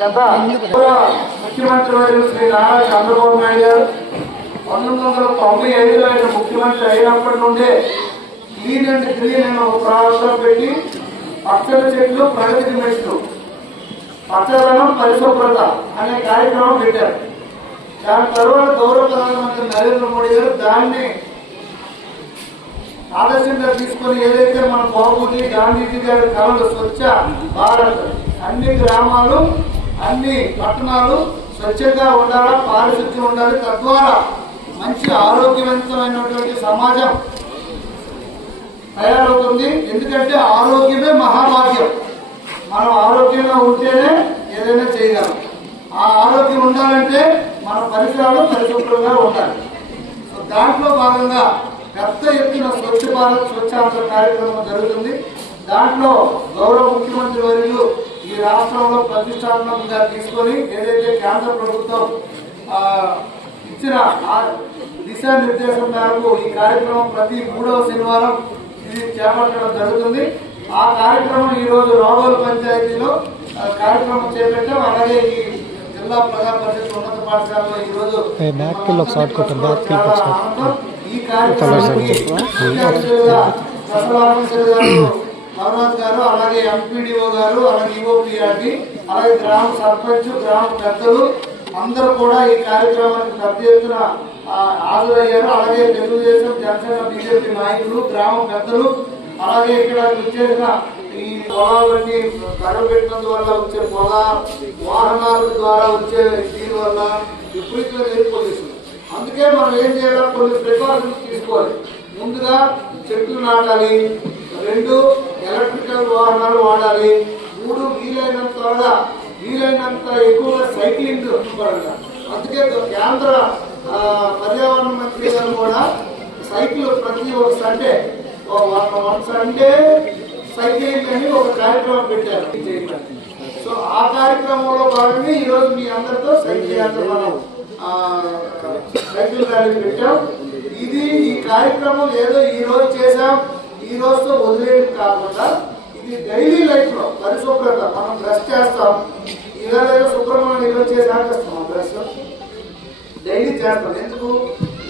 గత ముఖ్యమంత్రి శ్రీ నారా చంద్రబాబు నాయుడు గారు పంతొమ్మిది వందల తొంభై ఐదులో ఆయన ముఖ్యమంత్రి అయినప్పటి నుండే క్లీన్ అండ్ క్లీన్ అనే ఒక ప్రారంభం పెట్టి పచ్చల చెట్లు ప్రగతి మెట్లు పచ్చదనం పరిశుభ్రత అనే కార్యక్రమం పెట్టారు. దాని తర్వాత గౌరవ ప్రధానమంత్రి నరేంద్ర మోడీ గారు దాన్ని ఆలస్యంగా తీసుకొని ఏదైతే మన బాబుజీ గాంధీజీ గారి కాలంలో స్వచ్ఛ భారత్ అన్ని గ్రామాలు అన్ని పట్టణాలు స్వచ్ఛంగా ఉండాలా పారిశుద్ధ్యం ఉండాలి. తద్వారా మంచి ఆరోగ్యవంతమైనటువంటి సమాజం తయారవుతుంది. ఎందుకంటే ఆరోగ్యమే మహాభాగ్యం. మనం ఆరోగ్యంగా ఉంటేనే ఏదైనా చేయగలం. ఆ ఆరోగ్యం ఉండాలంటే మన పరిసరాలు పరిశుభ్రంగా ఉండాలి. సో దాంట్లో భాగంగా పెద్ద ఎత్తున స్వచ్ఛ భారత్ స్వచ్ఛాంధ్ర కార్యక్రమం జరుగుతుంది. దాంట్లో గౌరవ ముఖ్యమంత్రి వర్యులు ఈ రాష్ట్రంలో ప్రతిష్టాత్మకంగా తీసుకొని ఏదైతే కేంద్ర ప్రభుత్వం ఇచ్చిన ఆ దిశానిర్దేశం మేరకు ఈ కార్యక్రమం ప్రతి మూడవ శనివారం ఇది చేపట్టడం జరుగుతుంది. ఆ కార్యక్రమం ఈ రోజు పంచాయతీలో ఆ, కార్యక్రమం చేపట్టాం. అలాగే ఈ జిల్లా ప్రజా పరిషత్ ఉన్నత పాఠశాలలో ఈ కార్యక్రమానికి ఆఫీసర్ గారు అలాగే ఎంపీడీఓ గారు అలాగే ఈఓపీఆర్డి అలాగే గ్రామ సర్పంచ్ గ్రామ పెద్దలు అందరూ కూడా ఈ కార్యక్రమానికి పెద్ద ఎత్తున హాజరయ్యారు. అలాగే తెలుగుదేశం జనసేన బీజేపీ నాయకులు గ్రామ పెద్దలు అలాగే ఇక్కడ వచ్చేసిన ఈ పొలాలన్నీ కడబెట్టినందువల్ల వచ్చే పొల వాహనాల ద్వారా వచ్చే దీని వల్ల ఎయిర్ పొల్యూషన్ అందుకే మనం ఏం చేయాలి? కొన్ని ప్రికాషన్స్ తీసుకోవాలి. ముందుగా చెట్లు నాటాలి. రెండు ఎలక్ట్రికల్ వాహనాలు వాడాలి. మూడు వీలైనంత త్వరగా వీలైనంత ఎక్కువగా సైక్లింగ్ పడాలి అందుకే కేంద్ర పర్యావరణ మంత్రి గారు కూడా సైకిల్ ప్రతి ఒక సండే వన్ సండే సైక్లింగ్ అని ఒక కార్యక్రమం పెట్టారు. సో ఆ కార్యక్రమంలో భాగంగా ఈ రోజు మీ అందరితో సైకిల్ యాత్ర మనం రైతులు సైకిల్ ర్యాలీ పెట్టాం. ఇది ఈ కార్యక్రమం ఏదో ఈ రోజు చేసాం ఈ రోజుతో వదిలేయడం కాకుండా ఇది డైలీ లైఫ్లో పరిశుభ్రత మనం బ్రష్ చేస్తాం. ఇలా లేదా శుభ్రమైన ఈరోజు చేసాక బ్రష్. డైలీ చేస్తాం. ఎందుకు?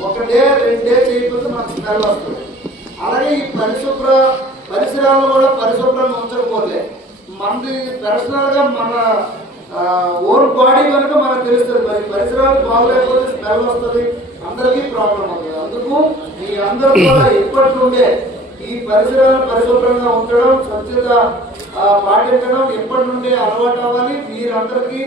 ఒక డే రెండు డే చేయకపోతే మనకు స్మెల్ వస్తుంది. అలాగే ఈ పరిశుభ్ర పరిసరాలు కూడా పరిశుభ్రంగా ఉంచకపోతే మనది పర్సనల్గా మన ఓన్ బాడీ కనుక మనకు తెలుస్తుంది. మరి పరిసరాలు బాగలేకపోతే స్మెల్ వస్తుంది. అందరికీ ప్రాబ్లం అవుతుంది. అందుకు ఈ అందరూ కూడా ఎప్పటి నుండే ఈ పరిసరాలను పరిశుభ్రంగా ఉంచడం స్వచ్ఛత పాటించడం ఎప్పటి నుండే అలవాటు అవ్వాలి. మీరందరికీ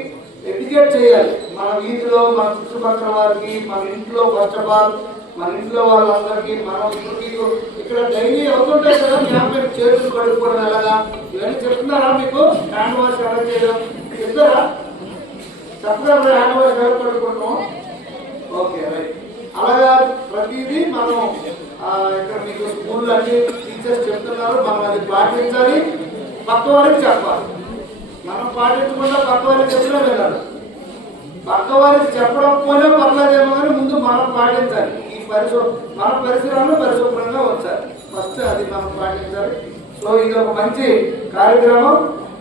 ఎడ్యుకేట్ చేయాలి. మన వీధిలో మన చుట్టుపక్కల వారికి మన ఇంట్లో ఫస్ట్ ఆఫ్ ఆల్ మన ఇంట్లో వాళ్ళందరికీ మనం ఇప్పుడు మీకు ఇక్కడ డైలీ అవుతుంటాయి కదా జ్ఞాపకం చేతులు కడుక్కోవడం ఎలాగా? ఇవన్నీ చెప్తున్నారా మీకు? హ్యాండ్ వాష్ ఎలా చేయడం? చెప్తారా చెప్పగలరా హ్యాండ్ ఓకే రైట్. అలాగా ప్రతిదీ మనం ఇక్కడ మీకు స్కూల్ అన్ని టీచర్స్ చెప్తున్నారు. మనం అది పాటించాలి. పక్క వారికి చెప్పాలి. మనం పాటించకుండా పక్క వారికి చెప్పడం వినాలి పక్క వారికి చెప్పడం పోలే పర్లేదేమో కానీ ముందు మనం పాటించాలి. ఈ పరిశు మన పరిసరాలను పరిశుభ్రంగా ఉంచాలి. ఫస్ట్ అది మనం పాటించాలి. సో ఇది ఒక మంచి కార్యక్రమం.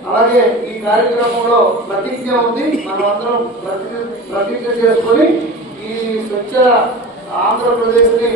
అలాగే ఈ కార్యక్రమంలో ప్రతిజ్ఞ ఉంది. మనం అందరం ప్రతిజ్ఞ ప్రతిజ్ఞ చేసుకొని ఈ స్వచ్ఛ ఆంధ్రప్రదేశ్ని